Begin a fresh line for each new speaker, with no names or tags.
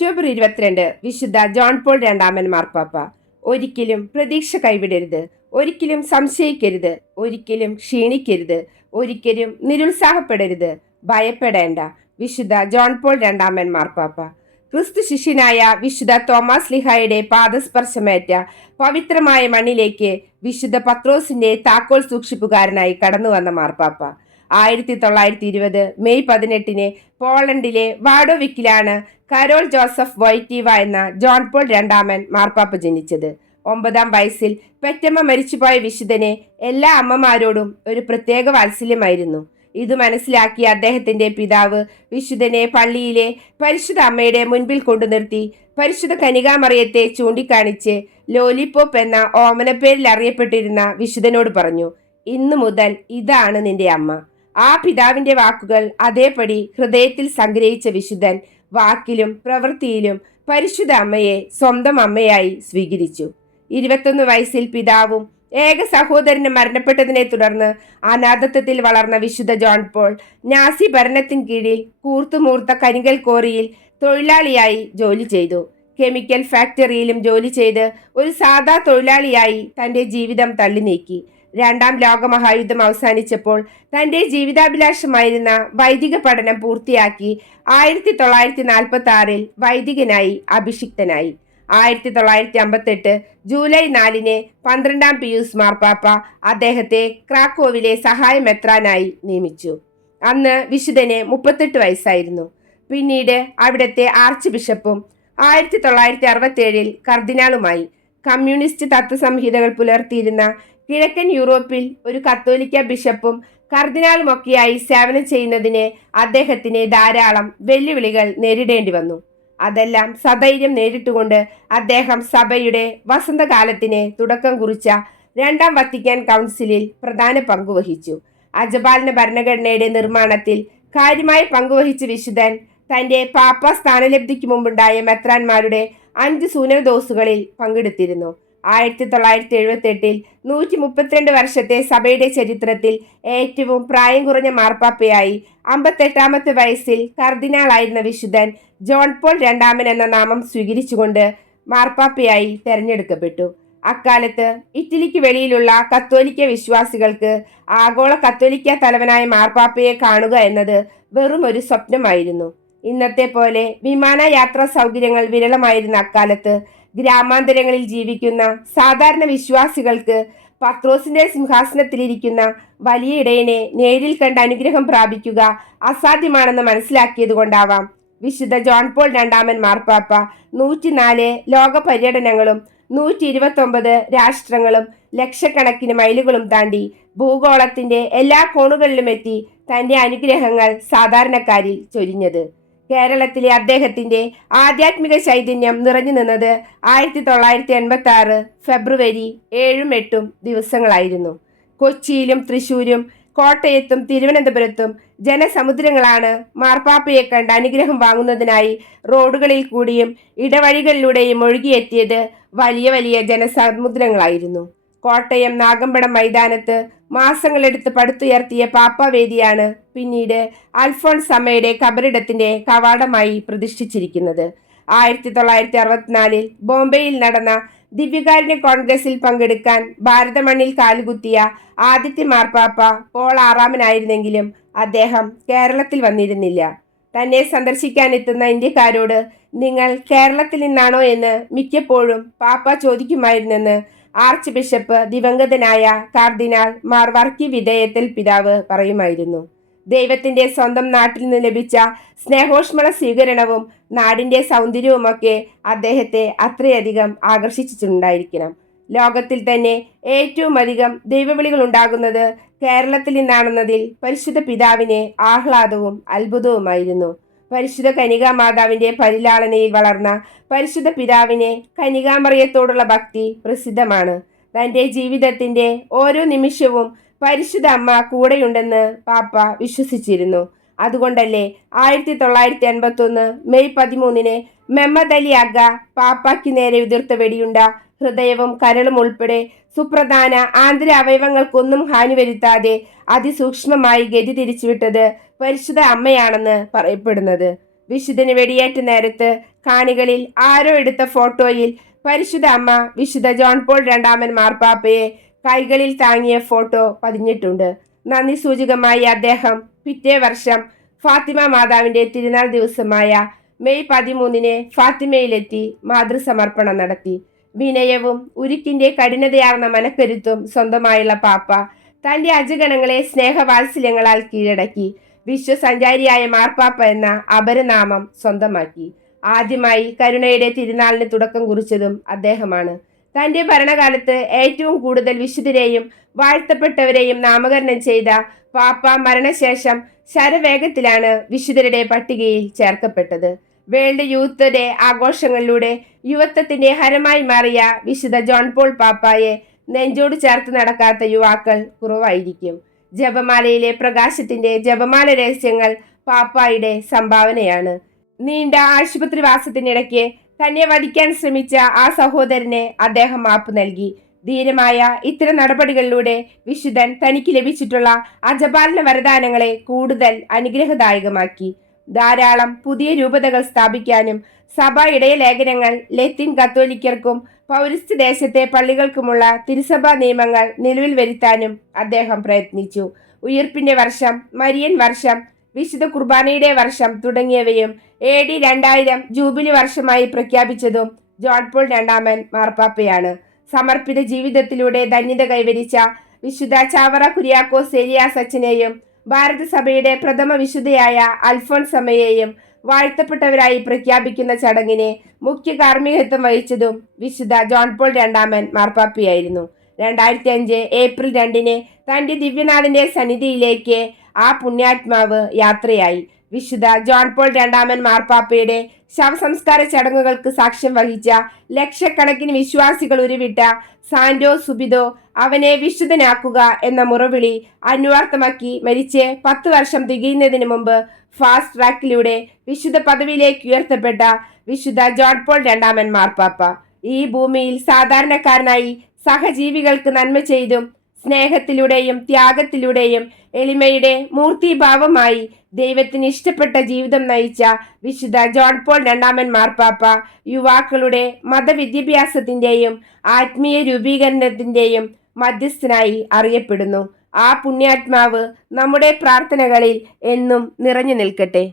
October ഇരുപത്തിരണ്ട് വിശുദ്ധ John Paul രണ്ടാമൻ മാർപ്പാപ്പ. ഒരിക്കലും പ്രതീക്ഷ കൈവിടരുത്. ഒരിക്കലും സംശയിക്കരുത്. ഒരിക്കലും ക്ഷീണിക്കരുത്. ഒരിക്കലും നിരുത്സാഹപ്പെടരുത്. ഭയപ്പെടേണ്ട. വിശുദ്ധ ജോൺ പോൾ രണ്ടാമൻ മാർപ്പാപ്പ. ക്രിസ്തു ശിഷ്യനായ വിശുദ്ധ തോമസ് ലിഹായുടെ പാദസ്പർശമേറ്റ പവിത്രമായ മണ്ണിലേക്ക് വിശുദ്ധ പത്രോസിന്റെ താക്കോൽ സൂക്ഷിപ്പുകാരനായി കടന്നു വന്ന മാർപ്പാപ്പ. ആയിരത്തി തൊള്ളായിരത്തി ഇരുപത് മെയ് പതിനെട്ടിന് പോളണ്ടിലെ വാഡോവിക്കിലാണ് കരോൾ ജോസഫ് വൈറ്റീവ എന്ന ജോൺ പോൾ രണ്ടാമൻ മാർപ്പാപ്പ ജനിച്ചത്. ഒമ്പതാം വയസ്സിൽ പെറ്റമ്മ മരിച്ചുപോയ വിശുദ്ധനെ എല്ലാ അമ്മമാരോടും ഒരു പ്രത്യേക വാത്സല്യമായിരുന്നു. ഇത് മനസ്സിലാക്കിയ അദ്ദേഹത്തിന്റെ പിതാവ് വിശുദ്ധനെ പള്ളിയിലെ പരിശുദ്ധ അമ്മയുടെ മുൻപിൽ കൊണ്ടു നിർത്തി പരിശുദ്ധ കനികാമറിയത്തെ ചൂണ്ടിക്കാണിച്ച് ലോലിപോപ്പ് എന്ന ഓമനപ്പേരിൽ അറിയപ്പെട്ടിരുന്ന വിശുദ്ധനോട് പറഞ്ഞു ഇന്നു മുതൽ ഇതാണ് നിന്റെ അമ്മ. ആ പിതാവിന്റെ വാക്കുകൾ അതേപടി ഹൃദയത്തിൽ സംഗ്രഹിച്ച വിശുദ്ധൻ വാക്കിലും പ്രവൃത്തിയിലും പരിശുദ്ധ അമ്മയെ സ്വന്തം അമ്മയായി സ്വീകരിച്ചു. ഇരുപത്തൊന്ന് വയസ്സിൽ പിതാവും ഏക സഹോദരന് മരണപ്പെട്ടതിനെ തുടർന്ന് അനാഥത്വത്തിൽ വളർന്ന വിശുദ്ധ ജോൺ പോൾ നാസി ഭരണത്തിൻ കീഴിൽ കൂർത്തുമൂർത്ത കരിങ്കൽ കോറിയിൽ തൊഴിലാളിയായി ജോലി ചെയ്തു. കെമിക്കൽ ഫാക്ടറിയിലും ജോലി ചെയ്ത് ഒരു സാധാ തൊഴിലാളിയായി തന്റെ ജീവിതം തള്ളി നീക്കി രണ്ടാം ലോകമഹായുദ്ധം അവസാനിച്ചപ്പോൾ തന്റെ ജീവിതാഭിലാഷമായിരുന്ന വൈദിക പഠനം പൂർത്തിയാക്കി ആയിരത്തി തൊള്ളായിരത്തി നാൽപ്പത്തി ആറിൽ വൈദികനായി അഭിഷിക്തനായി. ആയിരത്തി തൊള്ളായിരത്തി അമ്പത്തെട്ട് ജൂലൈ നാലിന് പന്ത്രണ്ടാം പിയൂസ് മാർപ്പാപ്പ അദ്ദേഹത്തെ ക്രാക്കോവിലെ സഹായമെത്രാനായി നിയമിച്ചു. അന്ന് വിശുദ്ധന് മുപ്പത്തെട്ട് വയസ്സായിരുന്നു. പിന്നീട് അവിടുത്തെ ആർച്ച് ബിഷപ്പും ആയിരത്തി തൊള്ളായിരത്തി അറുപത്തേഴിൽ കർദിനാളുമായി കമ്മ്യൂണിസ്റ്റ് തത്വസംഹിതകൾ പുലർത്തിയിരുന്ന കിഴക്കൻ യൂറോപ്പിൽ ഒരു കത്തോലിക്ക ബിഷപ്പും കർദിനാളുമൊക്കെയായി സേവനം ചെയ്യുന്നതിന് അദ്ദേഹത്തിന് ധാരാളം വെല്ലുവിളികൾ നേരിടേണ്ടി വന്നു. അതെല്ലാം സധൈര്യം നേരിട്ടുകൊണ്ട് അദ്ദേഹം സഭയുടെ വസന്തകാലത്തിന് തുടക്കം കുറിച്ച രണ്ടാം വത്തിക്കാൻ കൗൺസിലിൽ പ്രധാന പങ്കുവഹിച്ചു അജപാലന ഭരണഘടനയുടെ നിർമ്മാണത്തിൽ കാര്യമായി പങ്കുവഹിച്ച വിശുദ്ധൻ തന്റെ പാപ്പ സ്ഥാനലബ്ധിക്ക് മുമ്പുണ്ടായ മെത്രാന്മാരുടെ അഞ്ച് സൂനദോസുകളിൽ പങ്കെടുത്തിരുന്നു. ആയിരത്തി തൊള്ളായിരത്തി എഴുപത്തി എട്ടിൽ നൂറ്റി മുപ്പത്തിരണ്ട് വർഷത്തെ സഭയുടെ ചരിത്രത്തിൽ ഏറ്റവും പ്രായം കുറഞ്ഞ മാർപ്പാപ്പയായി അമ്പത്തെട്ടാമത്തെ വയസ്സിൽ കർദിനാളായിരുന്ന വിശുദ്ധൻ ജോൺ പോൾ രണ്ടാമൻ എന്ന നാമം സ്വീകരിച്ചുകൊണ്ട് മാർപ്പാപ്പയായി തെരഞ്ഞെടുക്കപ്പെട്ടു. അക്കാലത്ത് ഇറ്റലിക്ക് വെളിയിലുള്ള കത്തോലിക്ക വിശ്വാസികൾക്ക് ആഗോള കത്തോലിക്ക തലവനായ മാർപ്പാപ്പയെ കാണുക എന്നത് വെറും ഒരു സ്വപ്നമായിരുന്നു. ഇന്നത്തെ പോലെ വിമാനയാത്രാ സൗകര്യങ്ങൾ വിരളമായിരുന്ന അക്കാലത്ത് ഗ്രാമാന്തരങ്ങളിൽ ജീവിക്കുന്ന സാധാരണ വിശ്വാസികൾക്ക് പത്രോസിന്റെ സിംഹാസനത്തിലിരിക്കുന്ന വലിയ ഇടയനെ നേരിൽ കണ്ട് അനുഗ്രഹം പ്രാപിക്കുക അസാധ്യമാണെന്ന് മനസ്സിലാക്കിയത് കൊണ്ടാവാം. വിശുദ്ധ ജോൺ പോൾ രണ്ടാമൻ മാർപ്പാപ്പ നൂറ്റിനാല് ലോക പര്യടനങ്ങളും നൂറ്റി ഇരുപത്തൊമ്പത് രാഷ്ട്രങ്ങളും ലക്ഷക്കണക്കിന് മൈലുകളും താണ്ടി ഭൂഗോളത്തിന്റെ എല്ലാ കോണുകളിലും എത്തി തന്റെ അനുഗ്രഹങ്ങൾ സാധാരണക്കാരിൽ ചൊരിഞ്ഞത്. കേരളത്തിലെ അദ്ദേഹത്തിന്റെ ആധ്യാത്മിക ചൈതന്യം നിറഞ്ഞു നിന്നത് ആയിരത്തി തൊള്ളായിരത്തി എൺപത്തി ആറ് ഫെബ്രുവരി ഏഴും എട്ടും ദിവസങ്ങളായിരുന്നു. കൊച്ചിയിലും തൃശൂരും കോട്ടയത്തും തിരുവനന്തപുരത്തും ജനസമുദ്രങ്ങളാണ് മാർപ്പാപ്പയെ കണ്ട് അനുഗ്രഹം വാങ്ങുന്നതിനായി റോഡുകളിൽ കൂടിയും ഇടവഴികളിലൂടെയും ഒഴുകിയെത്തിയത് വലിയ വലിയ ജനസമുദ്രങ്ങളായിരുന്നു. കോട്ടയം നാഗമ്പടം മൈതാനത്ത് മാസങ്ങളെടുത്ത് പടുത്തുയർത്തിയ പാപ്പാവേദിയാണ് പിന്നീട് അൽഫോൺസ് അമ്മയുടെ കബറിടത്തിന്റെ കവാടമായി പ്രതിഷ്ഠിച്ചിരിക്കുന്നത്. ആയിരത്തി തൊള്ളായിരത്തി അറുപത്തിനാലിൽ ബോംബെയിൽ നടന്ന ദിവ്യകാരുണ്യ കോൺഗ്രസിൽ പങ്കെടുക്കാൻ ഭാരതമണ്ണിൽ കാലുകുത്തിയ ആദിത്യ മാർപ്പാപ്പ പോൾ ആറാമനായിരുന്നെങ്കിലും അദ്ദേഹം കേരളത്തിൽ വന്നിരുന്നില്ല. തന്നെ സന്ദർശിക്കാൻ എത്തുന്ന ഇന്ത്യക്കാരോട് നിങ്ങൾ കേരളത്തിൽ നിന്നാണോ? എന്ന് മിക്കപ്പോഴും പാപ്പ ചോദിക്കുമായിരുന്നെന്ന് ആർച്ച് ബിഷപ്പ് ദിവംഗതനായ കാർദിനാൾ മാർ വർക്കി വിധേയത്തിൽ പിതാവ് പറയുമായിരുന്നു. ദൈവത്തിന്റെ സ്വന്തം നാട്ടിൽ നിന്ന് ലഭിച്ച സ്നേഹോഷ്മള സ്വീകരണവും നാടിന്റെ സൗന്ദര്യവുമൊക്കെ അദ്ദേഹത്തെ അത്രയധികം ആകർഷിച്ചിട്ടുണ്ടായിരിക്കണം. ലോകത്തിൽ തന്നെ ഏറ്റവും അധികം ദൈവവിളികൾ ഉണ്ടാകുന്നത് കേരളത്തിൽ നിന്നാണെന്നതിൽ പരിശുദ്ധ പിതാവിനെ ആഹ്ലാദവും അത്ഭുതവുമായിരുന്നു. പരിശുദ്ധ കനികാ മാതാവിന്റെ പരിലാളനയിൽ വളർന്ന പരിശുദ്ധ പിതാവിനെ കനികാമറിയത്തോടുള്ള ഭക്തി പ്രസിദ്ധമാണ്. തന്റെ ജീവിതത്തിന്റെ ഓരോ നിമിഷവും പരിശുദ്ധ അമ്മ കൂടെയുണ്ടെന്ന് പാപ്പ വിശ്വസിച്ചിരുന്നു. അതുകൊണ്ടല്ലേ ആയിരത്തി തൊള്ളായിരത്തി എൺപത്തി ഒന്ന് മെയ് പതിമൂന്നിന് മെമ്മദ് അലി അഗ പാപ്പാക്ക് നേരെ ഉതിർത്ത വെടിയുണ്ട ഹൃദയവും കരളും ഉൾപ്പെടെ സുപ്രധാന ആന്തര അവയവങ്ങൾക്കൊന്നും ഹാനി വരുത്താതെ അതിസൂക്ഷ്മമായി ഗതി തിരിച്ചുവിട്ടത് പരിശുദ്ധ അമ്മയാണെന്ന് പറയപ്പെടുന്നത്. വിശുദ്ധന് വെടിയേറ്റ നേരത്ത് കാണികളിൽ ആരോ എടുത്ത ഫോട്ടോയിൽ പരിശുദ്ധ അമ്മ വിശുദ്ധ ജോൺ പോൾ രണ്ടാമൻ മാർപ്പാപ്പയെ കൈകളിൽ താങ്ങിയ ഫോട്ടോ പതിഞ്ഞിട്ടുണ്ട്. നന്ദി സൂചകമായി അദ്ദേഹം പിറ്റേ വർഷം ഫാത്തിമ മാതാവിന്റെ തിരുനാൾ ദിവസമായ മെയ് പതിമൂന്നിന് ഫാത്തിമയിലെത്തി മാതൃസമർപ്പണം നടത്തി. വിനയവും ഉരുക്കിന്റെ കഠിനതയാർന്ന മനക്കരുത്തും സ്വന്തമായുള്ള പാപ്പ തന്റെ അജഗണങ്ങളെ സ്നേഹവാത്സല്യങ്ങളാൽ കീഴടക്കി. വിശ്വസഞ്ചാരിയായ മാർപ്പാപ്പ എന്ന അപരനാമം സ്വന്തമാക്കി. ആദ്യമായി കരുണയുടെ തിരുനാളിന് തുടക്കം കുറിച്ചതും അദ്ദേഹമാണ്. തന്റെ ഭരണകാലത്ത് ഏറ്റവും കൂടുതൽ വിശുദ്ധരെയും വാഴ്ത്തപ്പെട്ടവരെയും നാമകരണം ചെയ്ത പാപ്പ മരണശേഷം ശരവേഗത്തിലാണ് വിശുദ്ധരുടെ പട്ടികയിൽ ചേർക്കപ്പെട്ടത്. വേൾഡ് യൂത്ത് ഡേ ആഘോഷങ്ങളിലൂടെ യുവത്വത്തിന്റെ ഹരമായി മാറിയ വിശുദ്ധ ജോൺ പോൾ പാപ്പായെ നെഞ്ചോട് ചേർത്ത് നടക്കാത്ത യുവാക്കൾ കുറവായിരിക്കും. ജപമാലയിലെ പ്രകാശത്തിന്റെ ജപമാല രഹസ്യങ്ങൾ പാപ്പായുടെ സംഭാവനയാണ്. നീണ്ട ആശുപത്രിവാസത്തിനിടയ്ക്ക് തന്നെ വധിക്കാൻ ശ്രമിച്ച ആ സഹോദരനെ അദ്ദേഹം മാപ്പ് നൽകി. ധീരമായ ഇത്തരം നടപടികളിലൂടെ വിശുദ്ധൻ തനിക്ക് ലഭിച്ചിട്ടുള്ള അജപാലന വരദാനങ്ങളെ കൂടുതൽ അനുഗ്രഹദായകമാക്കി. ധാരാളം പുതിയ രൂപതകൾ സ്ഥാപിക്കാനും സഭ ഇടയ ലേഖനങ്ങൾ ലത്തീൻ കത്തോലിക്കർക്കും പൗരസ്ത്യ ദേശത്തെ പള്ളികൾക്കുമുള്ള തിരുസഭാ നിയമങ്ങൾ നിലവിൽ വരുത്താനും അദ്ദേഹം പ്രയത്നിച്ചു. ഉയർപ്പിന്റെ വർഷം മരിയൻ വർഷം വിശുദ്ധ കുർബാനയുടെ വർഷം തുടങ്ങിയവയും എ ഡി രണ്ടായിരം ജൂബിലി വർഷമായി പ്രഖ്യാപിച്ചതും ജോൺ പോൾ രണ്ടാമൻ മാർപ്പാപ്പയാണ്. സമർപ്പിത ജീവിതത്തിലൂടെ ധന്യത കൈവരിച്ച വിശുദ്ധ ചാവറ കുര്യാക്കോസ് സെലിയ സച്ചിനെയും ഭാരതസഭയുടെ പ്രഥമ വിശുദ്ധയായ അൽഫോൺസമ്മയെയും വാഴ്ത്തപ്പെട്ടവരായി പ്രഖ്യാപിക്കുന്ന ചടങ്ങിനെ മുഖ്യ കാർമ്മികത്വം വഹിച്ചതും വിശുദ്ധ ജോൺ പോൾ രണ്ടാമൻ മാർപ്പാപ്പിയായിരുന്നു രണ്ടായിരത്തി അഞ്ച് ഏപ്രിൽ രണ്ടിന് തന്റെ ദിവ്യനാഥന്റെ സന്നിധിയിലേക്ക് ആ പുണ്യാത്മാവ് യാത്രയായി. വിശുദ്ധ ജോൺ പോൾ രണ്ടാമൻ മാർപ്പാപ്പയുടെ ശവസംസ്കാര ചടങ്ങുകൾക്ക് സാക്ഷ്യം വഹിച്ച ലക്ഷക്കണക്കിന് വിശ്വാസികൾ ഉരുവിട്ട സാന്റോ സുബിദോ അവനെ വിശുദ്ധനാക്കുക എന്ന മുറവിളി അന്വർത്ഥമാക്കി മരിച്ച് പത്ത് വർഷം തികയുന്നതിന് മുമ്പ് ഫാസ്റ്റ് ട്രാക്കിലൂടെ വിശുദ്ധ പദവിയിലേക്ക് ഉയർത്തപ്പെട്ട വിശുദ്ധ ജോൺ പോൾ രണ്ടാമൻ മാർപ്പാപ്പ. ഈ ഭൂമിയിൽ സാധാരണക്കാരനായി സഹജീവികൾക്ക് നന്മ ചെയ്തും സ്നേഹത്തിലൂടെയും ത്യാഗത്തിലൂടെയും എളിമയുടെ മൂർത്തിഭാവമായി ദൈവത്തിന് ഇഷ്ടപ്പെട്ട ജീവിതം നയിച്ച വിശുദ്ധ ജോൺ പോൾ രണ്ടാമൻ മാർപ്പാപ്പ യുവാക്കളുടെ മതവിദ്യാഭ്യാസത്തിന്റെയും ആത്മീയ രൂപീകരണത്തിന്റെയും മധ്യസ്ഥനായി അറിയപ്പെടുന്നു. ആ പുണ്യാത്മാവ് നമ്മുടെ പ്രാർത്ഥനകളിൽ എന്നും നിറഞ്ഞു നിൽക്കട്ടെ.